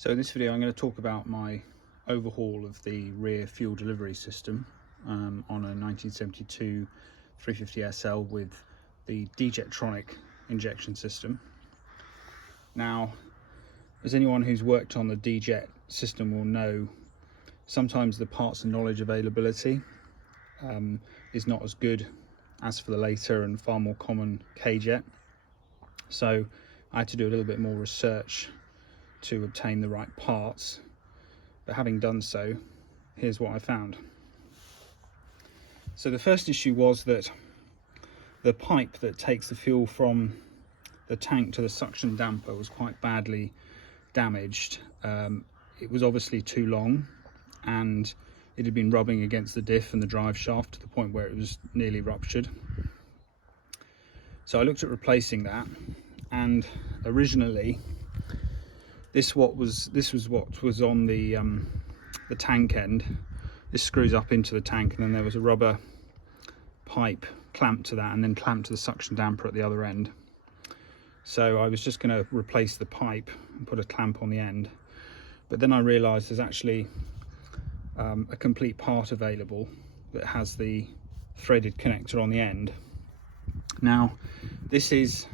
So in this video I'm going to talk about my overhaul of the rear fuel delivery system on a 1972 350 SL with the D-Jetronic injection system. Now, as anyone who's worked on the D-Jet system will know, sometimes the parts and knowledge availability is not as good as for the later and far more common K-Jet. So I had to do a little bit more research to obtain the right parts, but having done so, here's what I found. So the first issue was that the pipe that takes the fuel from the tank to the suction damper was quite badly damaged. It was obviously too long and it had been rubbing against the diff and the drive shaft to the point where it was nearly ruptured. So I looked at replacing that, and originally this was what was on the tank end. This screws up into the tank, and then there was a rubber pipe clamped to that and then clamped to the suction damper at the other end. So I was just going to replace the pipe and put a clamp on the end, but then I realized there's actually a complete part available that has the threaded connector on the end. Now, this is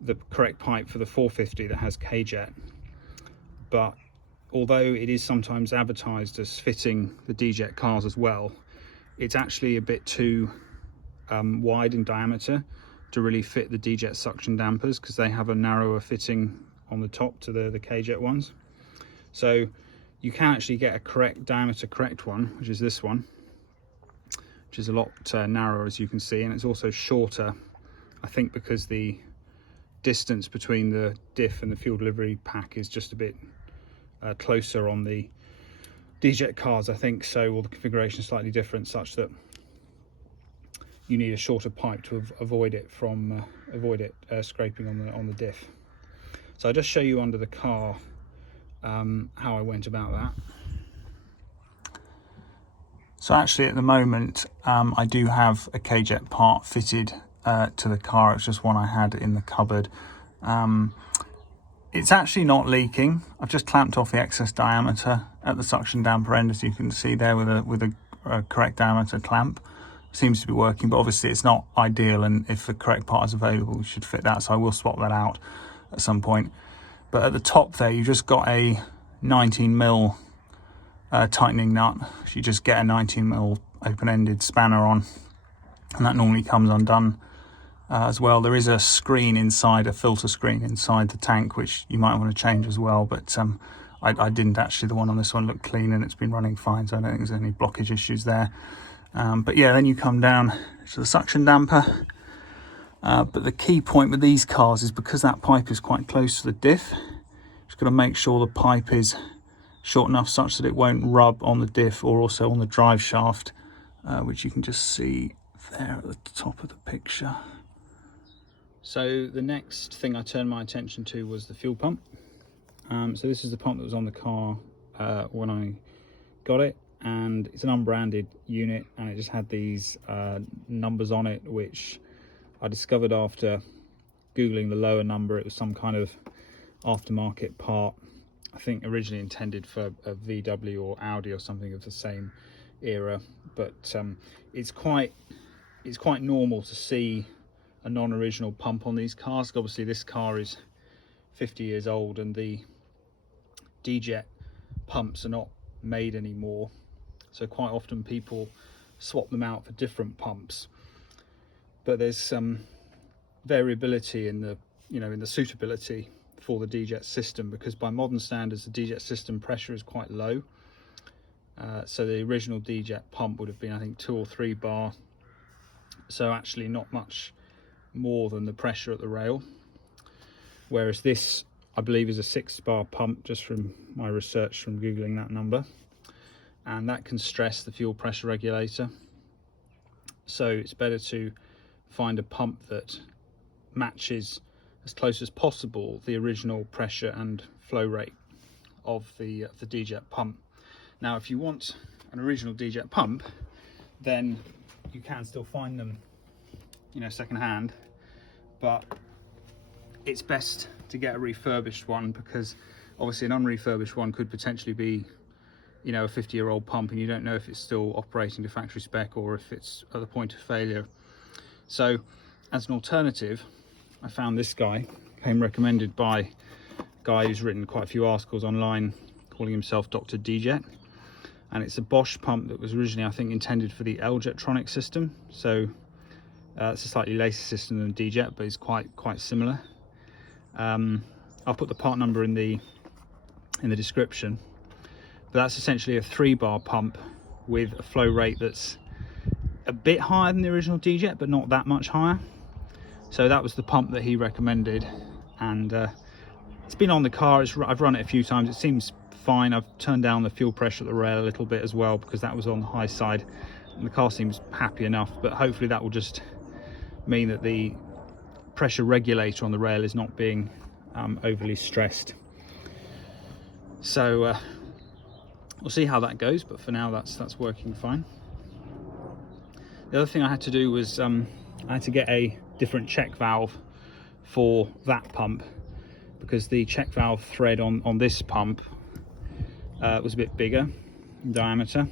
the correct pipe for the 450 that has K-Jet, but although it is sometimes advertised as fitting the D-Jet cars as well, it's actually a bit too wide in diameter to really fit the D-Jet suction dampers, because they have a narrower fitting on the top to the K-Jet ones. So you can actually get a correct diameter correct one, which is this one, which is a lot narrower, as you can see, and it's also shorter, I think because the distance between the diff and the fuel delivery pack is just a bit closer on the D-Jet cars, I think so, or the configuration is slightly different, such that you need a shorter pipe to avoid it scraping on the diff. So I'll just show you under the car how I went about that. So actually at the moment I do have a K-Jet part fitted to the car. It's just one I had in the cupboard. It's actually not leaking. I've just clamped off the excess diameter at the suction damper end, as you can see there, with a correct diameter clamp. Seems to be working, but obviously it's not ideal, and if the correct part is available, you should fit that, so I will swap that out at some point. But at the top there, you just got a 19mm tightening nut. So you just get a 19mm open-ended spanner on, and that normally comes undone as well. There is a screen inside, a filter screen inside the tank, which you might want to change as well, but I didn't actually. The one on this one looked clean and it's been running fine, so I don't think there's any blockage issues there. But yeah, then you come down to the suction damper. But the key point with these cars is, because that pipe is quite close to the diff, just got to make sure the pipe is short enough such that it won't rub on the diff or also on the drive shaft, which you can just see there at the top of the picture. So the next thing I turned my attention to was the fuel pump. So this is the pump that was on the car when I got it, and it's an unbranded unit, and it just had these numbers on it, which I discovered after googling the lower number. It was some kind of aftermarket part, I think originally intended for a VW or Audi or something of the same era, but it's quite normal to see a non-original pump on these cars. Obviously this car is 50 years old and the D-Jet pumps are not made anymore, so quite often people swap them out for different pumps. But there's some variability in the suitability for the D-Jet system, because by modern standards the D-Jet system pressure is quite low. So the original D-Jet pump would have been, I think, 2 or 3 bar, so actually not much more than the pressure at the rail, whereas this, I believe, is a 6 bar pump, just from my research from googling that number, and that can stress the fuel pressure regulator. So it's better to find a pump that matches as close as possible the original pressure and flow rate of the D-Jet pump. Now, if you want an original D-Jet pump, then you can still find them, second hand, but it's best to get a refurbished one, because obviously an unrefurbished one could potentially be, you know, a 50-year-old pump, and you don't know if it's still operating to factory spec or if it's at the point of failure. So as an alternative, I found this guy, came recommended by a guy who's written quite a few articles online calling himself Dr. D-Jet, and it's a Bosch pump that was originally, I think, intended for the L-Jetronic system. So it's a slightly later system than D-Jet, but it's quite similar. I'll put the part number in the description. But that's essentially a 3-bar pump with a flow rate that's a bit higher than the original D-Jet, but not that much higher. So that was the pump that he recommended, and it's been on the car. I've run it a few times. It seems fine. I've turned down the fuel pressure at the rail a little bit as well, because that was on the high side, and the car seems happy enough. But hopefully that will just mean that the pressure regulator on the rail is not being overly stressed. So we'll see how that goes, but for now that's working fine. The other thing I had to do was I had to get a different check valve for that pump, because the check valve thread on this pump was a bit bigger in diameter.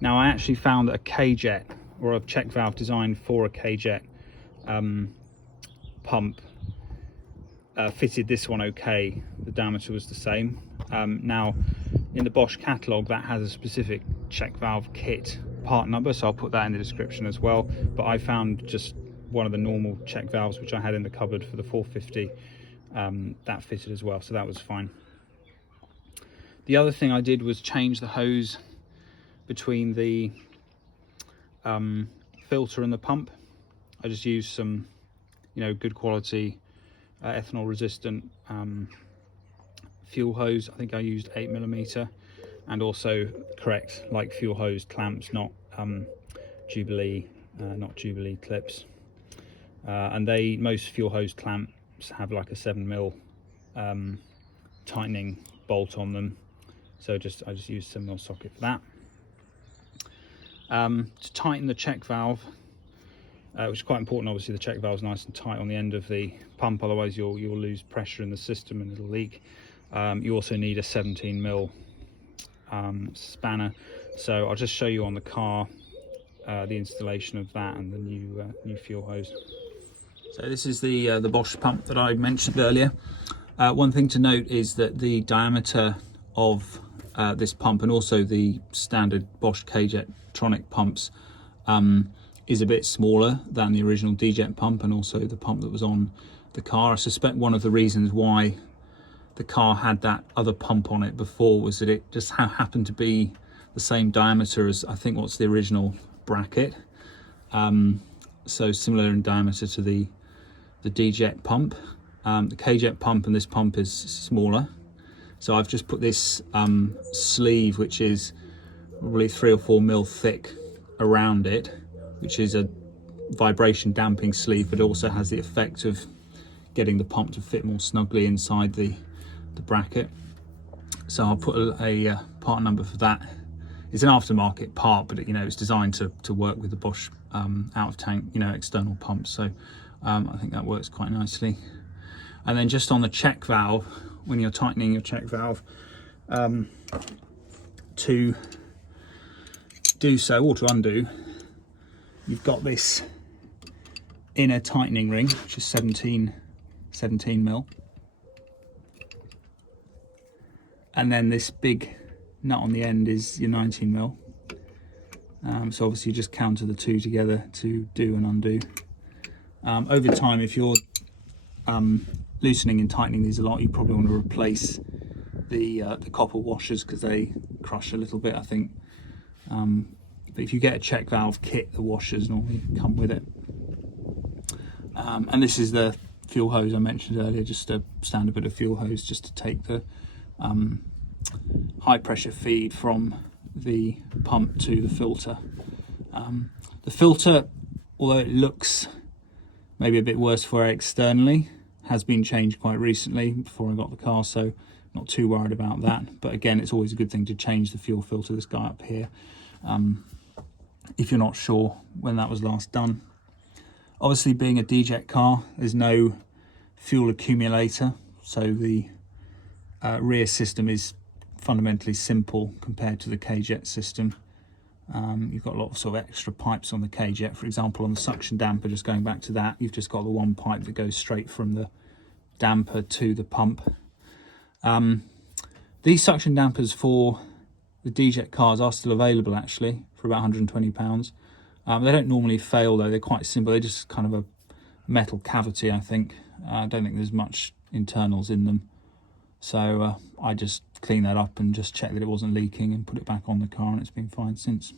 Now I actually found that a K-Jet, or a check valve designed for a K-Jet pump, fitted this one okay. The diameter was the same. Now in the Bosch catalogue, that has a specific check valve kit part number, so I'll put that in the description as well. But I found just one of the normal check valves which I had in the cupboard for the 450 that fitted as well, so that was fine. The other thing I did was change the hose between the filter and the pump. I just used some, you know, good quality ethanol resistant fuel hose. I think I used 8mm, and also correct like fuel hose clamps, not Jubilee clips. And most fuel hose clamps have like a 7mm tightening bolt on them, so I just used 7mm socket for that. To tighten the check valve, which is quite important, obviously the check valve is nice and tight on the end of the pump, otherwise you'll lose pressure in the system and it'll leak. You also need a 17mm spanner, so I'll just show you on the car the installation of that and the new fuel hose. So this is the Bosch pump that I mentioned earlier. One thing to note is that the diameter of this pump, and also the standard Bosch D-Jetronic pumps, is a bit smaller than the original D-Jet pump, and also the pump that was on the car. I suspect one of the reasons why the car had that other pump on it before was that it just happened to be the same diameter as, I think, what's the original bracket. So similar in diameter to the D-Jet pump. The K-Jet pump and this pump is smaller. So I've just put this sleeve, which is probably 3 or 4mm thick, around it, which is a vibration damping sleeve, but it also has the effect of getting the pump to fit more snugly inside the bracket. So I'll put a part number for that. It's an aftermarket part, but you know, it's designed to work with the Bosch out of tank, you know, external pumps. So I think that works quite nicely. And then just on the check valve, when you're tightening your check valve, to do so, or to undo, you've got this inner tightening ring, which is 17mm, and then this big nut on the end is your 19mm. So obviously you just counter the two together to do and undo. Over time, if you're loosening and tightening these a lot, you probably want to replace the copper washers, because they crush a little bit, I think. But if you get a check valve kit, the washers normally come with it. And this is the fuel hose I mentioned earlier, just a standard bit of fuel hose, just to take the high pressure feed from the pump to the filter. The filter, although it looks maybe a bit worse for it externally, has been changed quite recently before I got the car, so not too worried about that. But again, it's always a good thing to change the fuel filter, this guy up here, if you're not sure when that was last done. Obviously, being a D-Jet car, there's no fuel accumulator, so the rear system is fundamentally simple compared to the K-Jet system. You've got a lot of sort of extra pipes on the K-Jet. For example, on the suction damper, just going back to that, you've just got the one pipe that goes straight from the damper to the pump. These suction dampers for the D-Jet cars are still available actually for about £120. They don't normally fail though, they're quite simple. They're just kind of a metal cavity, I think. I don't think there's much internals in them. So I just cleaned that up and just checked that it wasn't leaking and put it back on the car, and it's been fine since.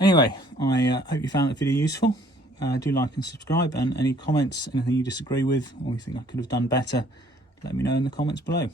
Anyway, I hope you found that video useful. Do like and subscribe, and any comments, anything you disagree with or you think I could have done better, let me know in the comments below.